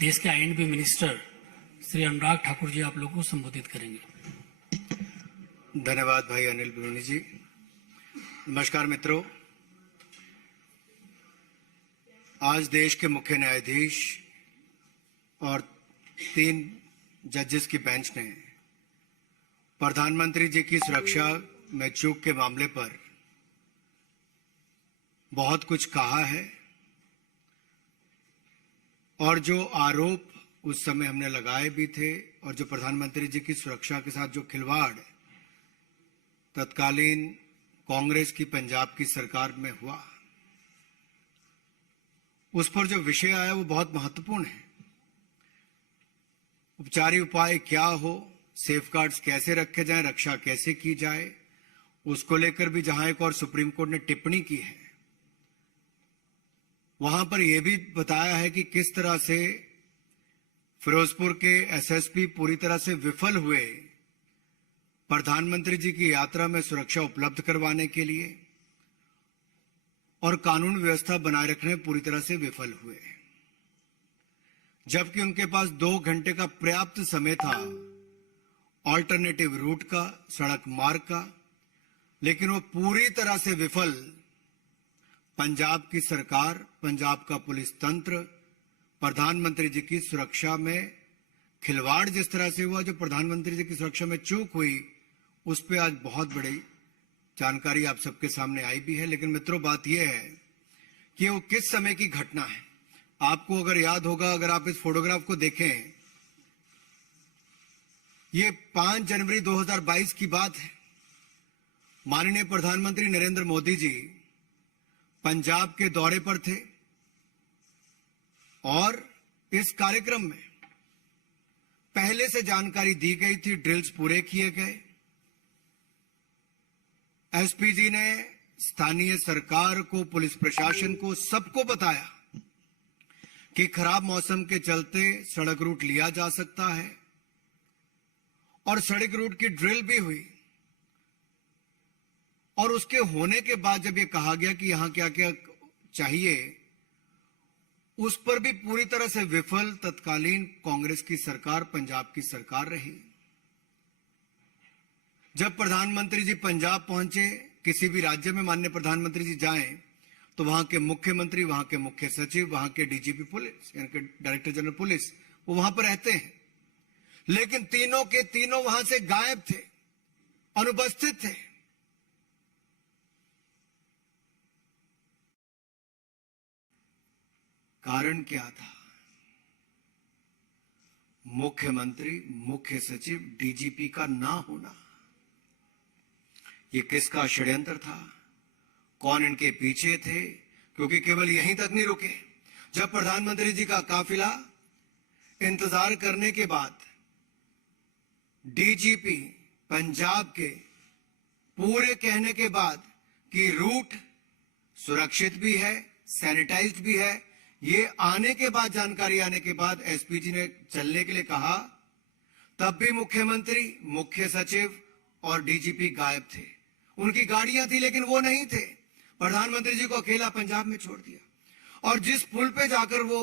देश के I&B minister Shri Anurag Thakur ji आप लोगों को संबोधित करेंगे। धन्यवाद भाई अनिल बलूनी जी। नमस्कार मित्रों, आज देश के मुख्य न्यायाधीश और 3 जजेस की बेंच ने प्रधानमंत्री जी की सुरक्षा में चूक के मामले पर बहुत कुछ कहा है और जो आरोप उस समय हमने लगाए भी थे और जो प्रधानमंत्री जी की सुरक्षा के साथ जो खिलवाड़ तत्कालीन कांग्रेस की पंजाब की सरकार में हुआ, उस पर जो विषय आया वो बहुत महत्वपूर्ण है। उपचारी उपाय क्या हो, सेफगार्ड्स कैसे रखे जाएं, रक्षा कैसे की जाए, उसको लेकर भी जहां एक और सुप्रीम कोर्ट ने टिप्पणी की है, वहां पर यह भी बताया है कि किस तरह से फिरोजपुर के एसएसपी पूरी तरह से विफल हुए प्रधानमंत्री जी की यात्रा में सुरक्षा उपलब्ध करवाने के लिए और कानून व्यवस्था बनाए रखने में पूरी तरह से विफल हुए, जबकि उनके पास 2 घंटे का पर्याप्त समय था ऑल्टरनेटिव रूट का, सड़क मार्ग का, लेकिन वो पूरी तरह से विफल। पंजाब की सरकार, पंजाब का पुलिस तंत्र, प्रधानमंत्री जी की सुरक्षा में खिलवाड़ जिस तरह से हुआ, जो प्रधानमंत्री जी की सुरक्षा में चूक हुई, उस पर आज बहुत बड़ी जानकारी आप सबके सामने आई भी है। लेकिन मित्रों, बात यह है कि वो किस समय की घटना है। आपको अगर याद होगा, अगर आप इस फोटोग्राफ को देखें, ये 5 जनवरी 2022 की बात है। माननीय प्रधानमंत्री नरेंद्र मोदी जी पंजाब के दौरे पर थे और इस कार्यक्रम में पहले से जानकारी दी गई थी, ड्रिल्स पूरे किए गए। एसपी जी ने स्थानीय सरकार को, पुलिस प्रशासन को, सबको बताया कि खराब मौसम के चलते सड़क रूट लिया जा सकता है और सड़क रूट की ड्रिल भी हुई। और उसके होने के बाद जब ये कहा गया कि यहां क्या क्या चाहिए, उस पर भी पूरी तरह से विफल तत्कालीन कांग्रेस की सरकार, पंजाब की सरकार रही। जब प्रधानमंत्री जी पंजाब पहुंचे, किसी भी राज्य में माननीय प्रधानमंत्री जी जाएं, तो वहां के मुख्यमंत्री, वहां के मुख्य सचिव, वहां के डीजीपी पुलिस यानी कि डायरेक्टर जनरल पुलिस, वो वहां पर रहते हैं। लेकिन तीनों के तीनों वहां से गायब थे, अनुपस्थित थे। कारण क्या था? मुख्यमंत्री, मुख्य सचिव, डीजीपी का ना होना। ये किसका षड्यंत्र था? कौन इनके पीछे थे? क्योंकि केवल यहीं तक नहीं रुके। जब प्रधानमंत्री जी का काफिला इंतजार करने के बाद डीजीपी पंजाब के पूरे कहने के बाद कि रूट सुरक्षित भी है, सैनिटाइज्ड भी है, ये आने के बाद, जानकारी आने के बाद एसपी जी ने चलने के लिए कहा, तब भी मुख्यमंत्री, मुख्य सचिव और डीजीपी गायब थे। उनकी गाड़ियां थी लेकिन वो नहीं थे। प्रधानमंत्री जी को अकेला पंजाब में छोड़ दिया और जिस पुल पे जाकर वो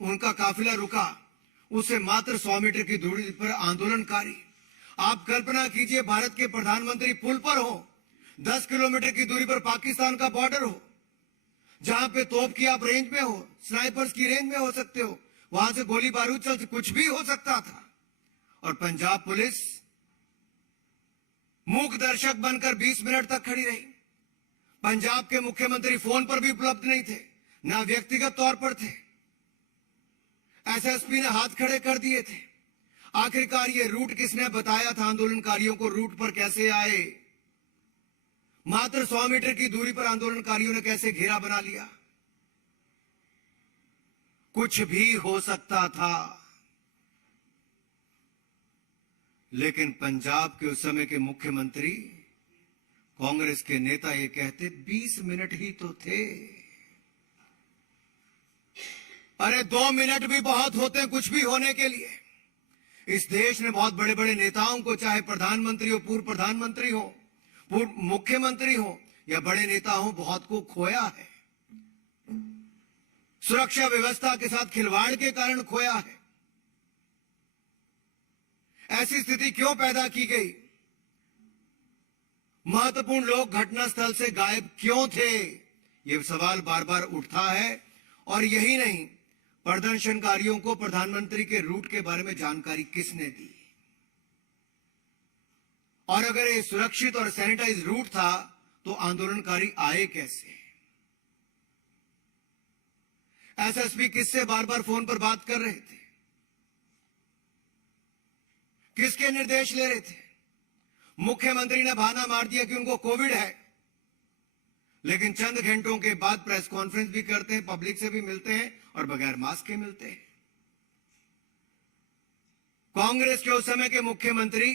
उनका काफिला रुका, उससे मात्र 100 मीटर की दूरी पर आंदोलनकारी। आप कल्पना कीजिए, भारत के प्रधानमंत्री पुल पर हो, 10 किलोमीटर की दूरी पर पाकिस्तान का बॉर्डर हो, जहां पे तोप की आप रेंज में हो, स्नाइपर्स की रेंज में हो सकते हो, वहां से गोली बारूद चल, कुछ भी हो सकता था। और पंजाब पुलिस मूक दर्शक बनकर 20 मिनट तक खड़ी रही। पंजाब के मुख्यमंत्री फोन पर भी उपलब्ध नहीं थे, ना व्यक्तिगत तौर पर थे। एसएसपी ने हाथ खड़े कर दिए थे। आखिरकार ये रूट किसने बताया था आंदोलनकारियों को? रूट पर कैसे आए? मात्र 100 मीटर की दूरी पर आंदोलनकारियों ने कैसे घेरा बना लिया? कुछ भी हो सकता था। लेकिन पंजाब के उस समय के मुख्यमंत्री, कांग्रेस के नेता ये कहते 20 मिनट ही तो थे। अरे 2 मिनट भी बहुत होते कुछ भी होने के लिए। इस देश ने बहुत बड़े बड़े नेताओं को, चाहे प्रधानमंत्री हो, पूर्व प्रधानमंत्री हो, पूर्व मुख्यमंत्री हो या बड़े नेता हो, बहुत को खोया है। सुरक्षा व्यवस्था के साथ खिलवाड़ के कारण खोया है। ऐसी स्थिति क्यों पैदा की गई? महत्वपूर्ण लोग घटनास्थल से गायब क्यों थे? यह सवाल बार बार उठता है। और यही नहीं, प्रदर्शनकारियों को प्रधानमंत्री के रूट के बारे में जानकारी किसने दी? और अगर ये सुरक्षित और सैनिटाइज रूट था तो आंदोलनकारी आए कैसे? एसएसपी किससे बार बार फोन पर बात कर रहे थे? किसके निर्देश ले रहे थे? मुख्यमंत्री ने बहाना मार दिया कि उनको कोविड है, लेकिन चंद घंटों के बाद प्रेस कॉन्फ्रेंस भी करते हैं, पब्लिक से भी मिलते हैं और बगैर मास्क के मिलते हैं। कांग्रेस के उस समय के मुख्यमंत्री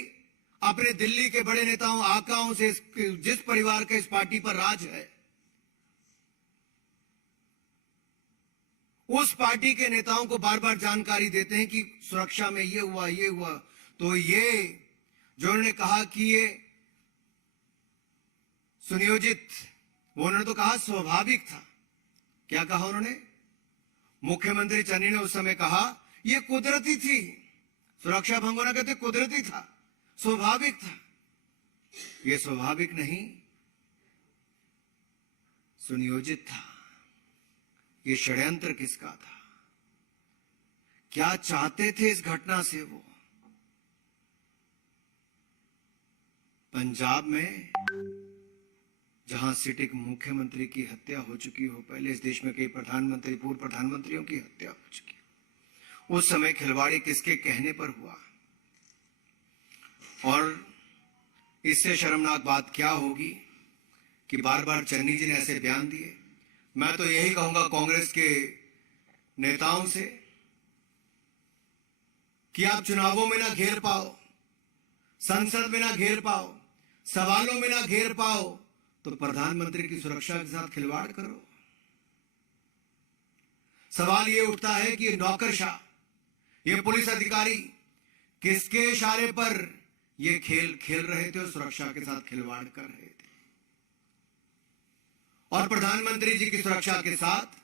अपने दिल्ली के बड़े नेताओं आकाओं से, जिस परिवार का इस पार्टी पर राज है, उस पार्टी के नेताओं को बार बार जानकारी देते हैं कि सुरक्षा में ये हुआ ये हुआ। तो ये जो उन्होंने कहा कि ये सुनियोजित, वो उन्होंने तो कहा स्वाभाविक था। क्या कहा उन्होंने? मुख्यमंत्री चन्नी ने उस समय कहा ये कुदरती थी। सुरक्षा भंग होना कहते कुदरती था, स्वाभाविक था। ये स्वाभाविक नहीं, सुनियोजित था। ये षड्यंत्र किसका था? क्या चाहते थे इस घटना से वो? पंजाब में जहां सिटिंग मुख्यमंत्री की हत्या हो चुकी हो, पहले इस देश में कई प्रधानमंत्री, पूर्व प्रधानमंत्रियों की हत्या हो चुकी, उस समय खिलवाड़ी किसके कहने पर हुआ? और इससे शर्मनाक बात क्या होगी कि बार बार चन्नी जी ने ऐसे बयान दिए। मैं तो यही कहूंगा कांग्रेस के नेताओं से कि आप चुनावों में ना घेर पाओ, संसद में ना घेर पाओ, सवालों में ना घेर पाओ, तो प्रधानमंत्री की सुरक्षा के साथ खिलवाड़ करो। सवाल यह उठता है कि ये नौकरशाह, ये पुलिस अधिकारी किसके इशारे पर ये खेल खेल रहे थे और सुरक्षा के साथ खिलवाड़ कर रहे थे, और प्रधानमंत्री जी की सुरक्षा के साथ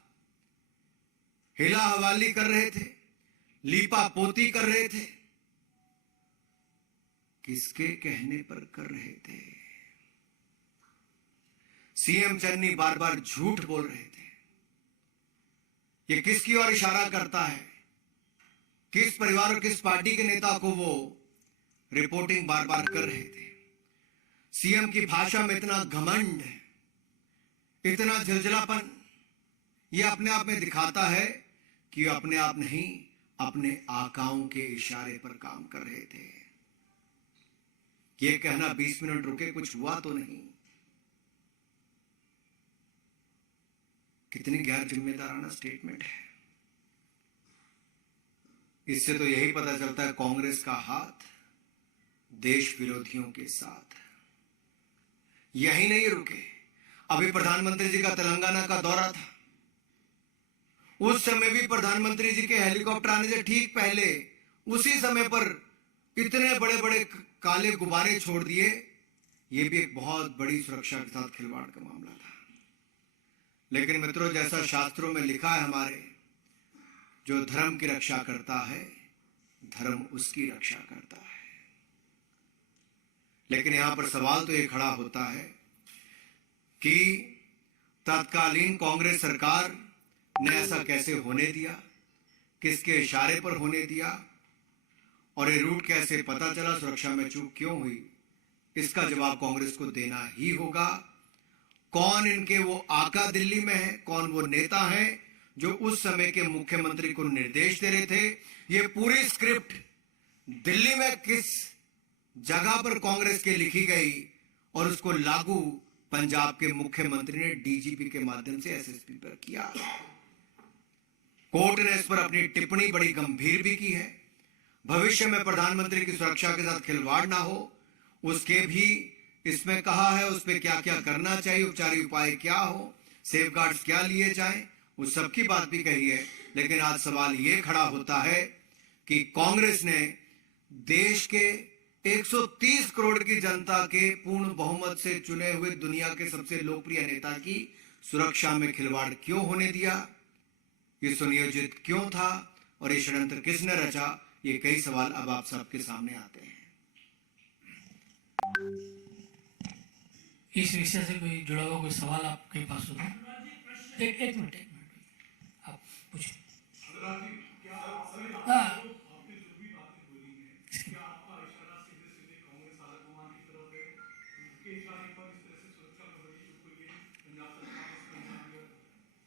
हिला हवाली कर रहे थे, लीपा पोती कर रहे थे। किसके कहने पर कर रहे थे? सीएम चन्नी बार बार झूठ बोल रहे थे। ये किसकी ओर इशारा करता है? किस परिवार और किस पार्टी के नेता को वो रिपोर्टिंग बार बार कर रहे थे? सीएम की भाषा में इतना घमंड, इतना झलझलापन, ये अपने आप में दिखाता है कि अपने आप नहीं, अपने आकाओं के इशारे पर काम कर रहे थे। ये कहना 20 मिनट रुके कुछ हुआ तो नहीं, कितनी गैर जिम्मेदाराना स्टेटमेंट है। इससे तो यही पता चलता है कांग्रेस का हाथ देश विरोधियों के साथ। यही नहीं रुके, अभी प्रधानमंत्री जी का तेलंगाना का दौरा था, उस समय भी प्रधानमंत्री जी के हेलीकॉप्टर आने से ठीक पहले उसी समय पर इतने बड़े बड़े काले गुब्बारे छोड़ दिए। यह भी एक बहुत बड़ी सुरक्षा के साथ खिलवाड़ का मामला था। लेकिन मित्रों, जैसा शास्त्रों में लिखा है हमारे, जो धर्म की रक्षा करता है धर्म उसकी रक्षा करता है। लेकिन यहां पर सवाल तो ये खड़ा होता है कि तत्कालीन कांग्रेस सरकार ने ऐसा कैसे होने दिया, किसके इशारे पर होने दिया, और ये रूट कैसे पता चला, सुरक्षा में चूक क्यों हुई? इसका जवाब कांग्रेस को देना ही होगा। कौन इनके वो आका दिल्ली में है, कौन वो नेता है जो उस समय के मुख्यमंत्री को निर्देश दे रहे थे? ये पूरी स्क्रिप्ट दिल्ली में किस जगह पर कांग्रेस के लिखी गई और उसको लागू पंजाब के मुख्यमंत्री ने डीजीपी के माध्यम से एसएसपी पर किया। कोर्ट ने इस पर अपनी टिप्पणी बड़ी गंभीर भी की है। भविष्य में प्रधानमंत्री की सुरक्षा के साथ खिलवाड़ ना हो, उसके भी इसमें कहा है, उस पर क्या क्या करना चाहिए, उपचारिक उपाय क्या हो, सेफगार्ड्स क्या लिए जाएं, उस सब की बात भी कही है। लेकिन आज सवाल यह खड़ा होता है कि कांग्रेस ने देश के 130 करोड़ की जनता के पूर्ण बहुमत से चुने हुए दुनिया के सबसे लोकप्रिय नेता की सुरक्षा में खिलवाड़ क्यों होने दिया? ये सुनियोजित क्यों था और ये षड्यंत्र किसने रचा, ये कई सवाल अब आप सबके सामने आते हैं। इस विषय से कोई जुड़ा हुआ कोई सवाल आपके पास हो? एक मिनट आप पूछिए। हाँ,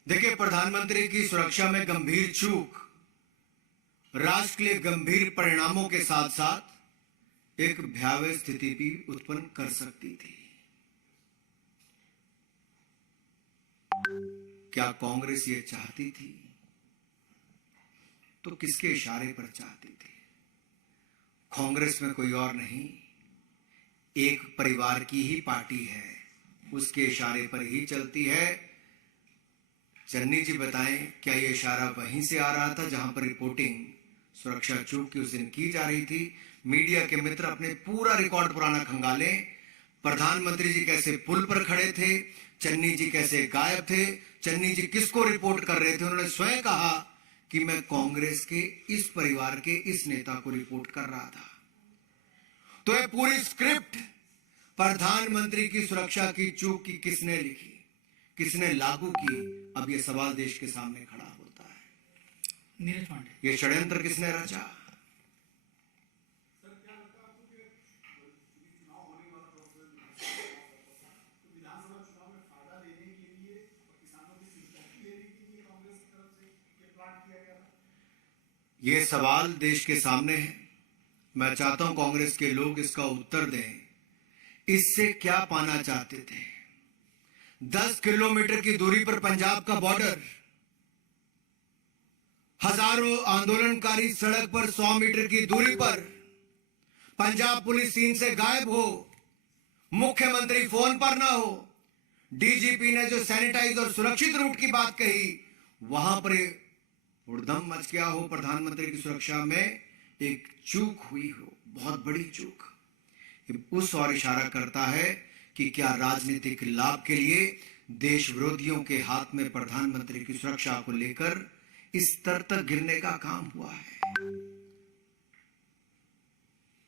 देखिए, प्रधानमंत्री की सुरक्षा में गंभीर चूक राष्ट्र के लिए गंभीर परिणामों के साथ साथ एक भयावह स्थिति भी उत्पन्न कर सकती थी। क्या कांग्रेस ये चाहती थी? तो किसके इशारे पर चाहती थी? कांग्रेस में कोई और नहीं, एक परिवार की ही पार्टी है, उसके इशारे पर ही चलती है। चन्नी जी बताएं, क्या ये इशारा वहीं से आ रहा था जहां पर रिपोर्टिंग सुरक्षा चूक की उस दिन की जा रही थी? मीडिया के मित्र अपने पूरा रिकॉर्ड पुराना खंगाले। प्रधानमंत्री जी कैसे पुल पर खड़े थे, चन्नी जी कैसे गायब थे, चन्नी जी किसको रिपोर्ट कर रहे थे। उन्होंने स्वयं कहा कि मैं कांग्रेस के इस परिवार के इस नेता को रिपोर्ट कर रहा था। तो ये पूरी स्क्रिप्ट प्रधानमंत्री की सुरक्षा की चूक की किसने लिखी, किसने लागू की? अब ये सवाल देश के सामने खड़ा होता है। नीरज पांडे, ये षड्यंत्र किसने रचा? ये सवाल देश के सामने है। मैं चाहता हूं कांग्रेस के लोग इसका उत्तर दें। इससे क्या पाना चाहते थे? 10 किलोमीटर की दूरी पर पंजाब का बॉर्डर, हजारों आंदोलनकारी सड़क पर 100 मीटर की दूरी पर, पंजाब पुलिस सीन से गायब हो, मुख्यमंत्री फोन पर ना हो, डीजीपी ने जो सैनिटाइज और सुरक्षित रूट की बात कही, वहां पर हुड़दंग मच गया हो। प्रधानमंत्री की सुरक्षा में एक चूक हुई हो, बहुत बड़ी चूक। उस और इशारा करता है कि क्या राजनीतिक लाभ के लिए देश विरोधियों के हाथ में प्रधानमंत्री की सुरक्षा को लेकर इस स्तर तक गिरने का काम हुआ है।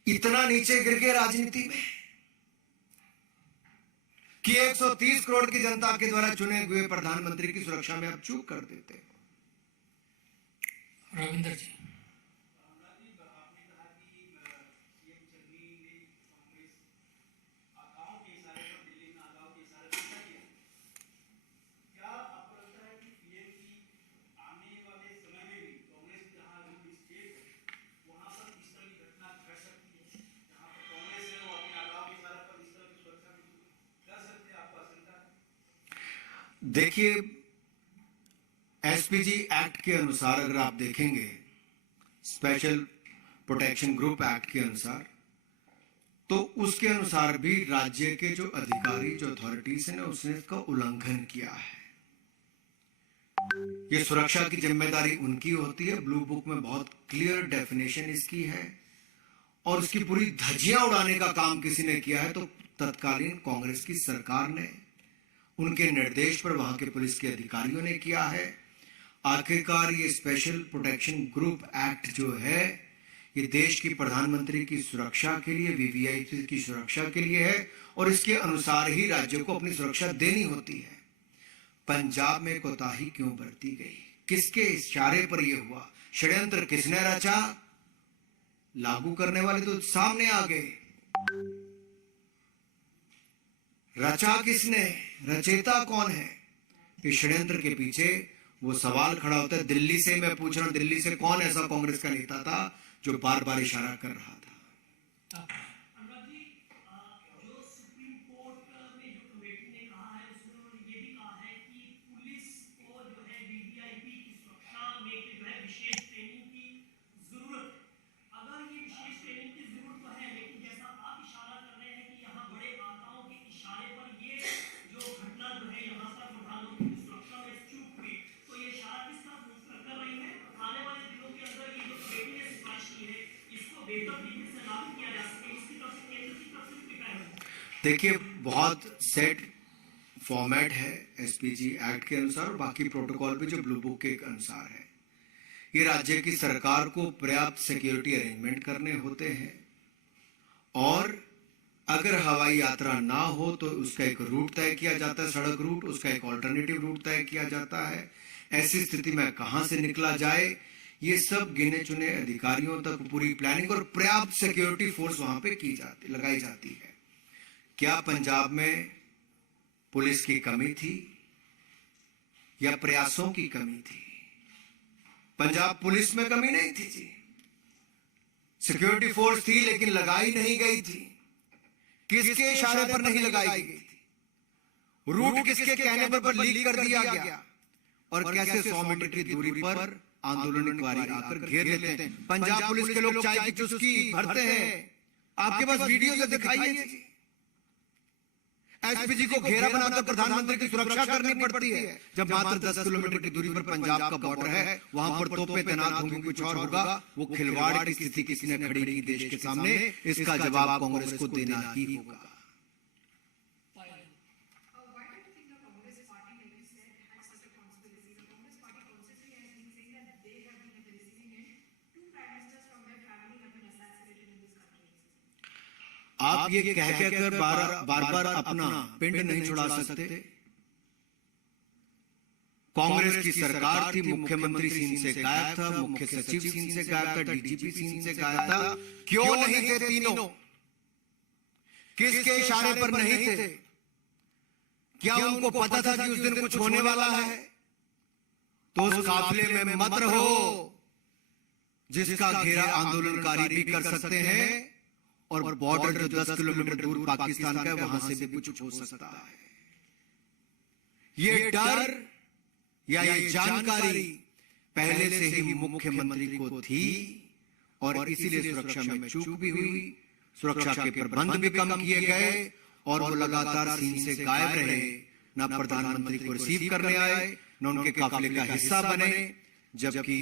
इतना नीचे गिर गए राजनीति में कि 130 करोड़ की जनता के द्वारा चुने हुए प्रधानमंत्री की सुरक्षा में आप चूक कर देते। रविंदर जी, देखिए, एसपीजी एक्ट के अनुसार अगर आप देखेंगे, स्पेशल प्रोटेक्शन ग्रुप एक्ट के अनुसार, तो उसके अनुसार भी राज्य के जो अधिकारी, जो अथॉरिटीज हैं, उसने इसका उल्लंघन किया है। ये सुरक्षा की जिम्मेदारी उनकी होती है। ब्लू बुक में बहुत क्लियर डेफिनेशन इसकी है, और उसकी पूरी धज्जियां उड़ाने का काम किसी ने किया है तो तत्कालीन कांग्रेस की सरकार ने, उनके निर्देश पर वहां के पुलिस के अधिकारियों ने किया है। आखिरकार ये स्पेशल प्रोटेक्शन ग्रुप एक्ट जो है, ये देश की प्रधानमंत्री की सुरक्षा के लिए, वीवीआईपी की सुरक्षा के लिए है, और इसके अनुसार ही राज्य को अपनी सुरक्षा देनी होती है। पंजाब में कोताही क्यों बरती गई? किसके इशारे पर यह हुआ? षड्यंत्र किसने रचा? लागू करने वाले तो सामने आ गए। रचा किसने? रचेता कौन है? इस षड्यंत्र के पीछे वो सवाल खड़ा होता है। दिल्ली से मैं पूछ रहा हूं, दिल्ली से कौन ऐसा कांग्रेस का नेता था जो बार बार इशारा कर रहा था? जो सुप्रीम कोर्ट में जो कमेटी ने कहा है, उसमें उन्होंने ये भी कहा है कि पुलिस को जो है वीवीआईपी की सुरक्षा में जो है विशेष ट्रेनिंग की जरूरत है। अगर ये विशेष ट्रेनिंग की जरूरत तो है, लेकिन जैसा आप इशारा कर रहे हैं कि यहाँ बड़े आकाओं के इशारे पर ये जो घटना जो है यहाँ पर प्रधानमंत्री की सुरक्षा में चूक हुई, तो ये इशारा किस तरफ कर रही है? आने वाले दिनों के अंदर ये जो कमेटी ने सिफारिश की है, इसको बेहतर तरीके से लागू किया जा सके, इसकी तरफ से केंद्र की तरफ से प्रिपेयर हो। देखिए, बहुत सेट फॉर्मेट है एसपीजी एक्ट के अनुसार, और बाकी प्रोटोकॉल भी जो ब्लू बुक के अनुसार है। ये राज्य की सरकार को पर्याप्त सिक्योरिटी अरेंजमेंट करने होते हैं, और अगर हवाई यात्रा ना हो तो उसका एक रूट तय किया जाता है, सड़क रूट, उसका एक ऑल्टरनेटिव रूट तय किया जाता है। ऐसी स्थिति में कहां से निकला जाए, ये सब गिने चुने अधिकारियों तक पूरी प्लानिंग और पर्याप्त सिक्योरिटी फोर्स वहां पे लगाई जाती है। क्या पंजाब में पुलिस की कमी थी या प्रयासों की कमी थी? पंजाब पुलिस में कमी नहीं थी जी, सिक्योरिटी फोर्स थी लेकिन लगाई नहीं गई थी। किसके इशारे पर नहीं लगाई गई थी? रूट किसके कहने पर लीक कर दिया गया? और कैसे 100 मीटर की दूरी पर आंदोलनकारी आकर घेर लेते हैं। पंजाब पुलिस के लोग चाय की चुस्की भरते हैं, आपके पास वीडियो से दिखाइए। एसपीजी को घेरा बनाकर प्रधानमंत्री की सुरक्षा करनी पड़ती है, जब मात्र 10 किलोमीटर की दूरी पर पंजाब का बॉर्डर है। वहां पर तोपें तैनात होंगी, कुछ और होगा। वो खिलवाड़ की स्थिति किसी ने खड़ी की देश के सामने, इसका जवाब कांग्रेस को देना ही होगा। आप ये कह कर बार बार अपना पिंड नहीं छुड़ा सकते। कांग्रेस की सरकार थी, मुख्यमंत्री सीन से गायब था, मुख्य सचिव सीन से गायब था, डीजीपी सीन से गायब था। क्यों नहीं थे तीनों? किसके इशारे पर नहीं थे? क्या उनको पता था कि उस दिन कुछ होने वाला है? तो उस काफिले में मत रहो जिसका घेरा आंदोलनकारी भी कर सकते हैं, और बॉर्डर जो 10 किलोमीटर दूर पाकिस्तान का है, वहां से भी कुछ हो सकता है। ये डर या ये जानकारी पहले से ही मुख्यमंत्री को थी, और इसीलिए सुरक्षा में चूक भी हुई, सुरक्षा के प्रबंध भी कम किए गए, और वो लगातार सीन से गायब रहे। ना प्रधानमंत्री को रिसीव करने आए, न उनके काफिले का हिस्सा बने, जबकि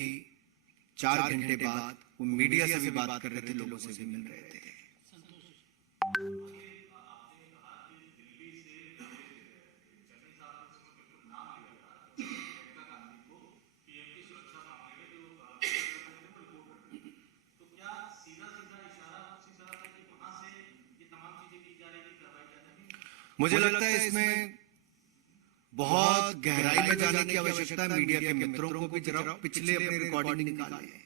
4 घंटे बाद वो मीडिया से भी बात कर रहे थे, लोगों से भी मिल रहे थे। मुझे लगता है इसमें बहुत गहराई में जाने की आवश्यकता है। मीडिया के मित्रों को भी जरा पिछले अपने रिकॉर्डिंग निकालें।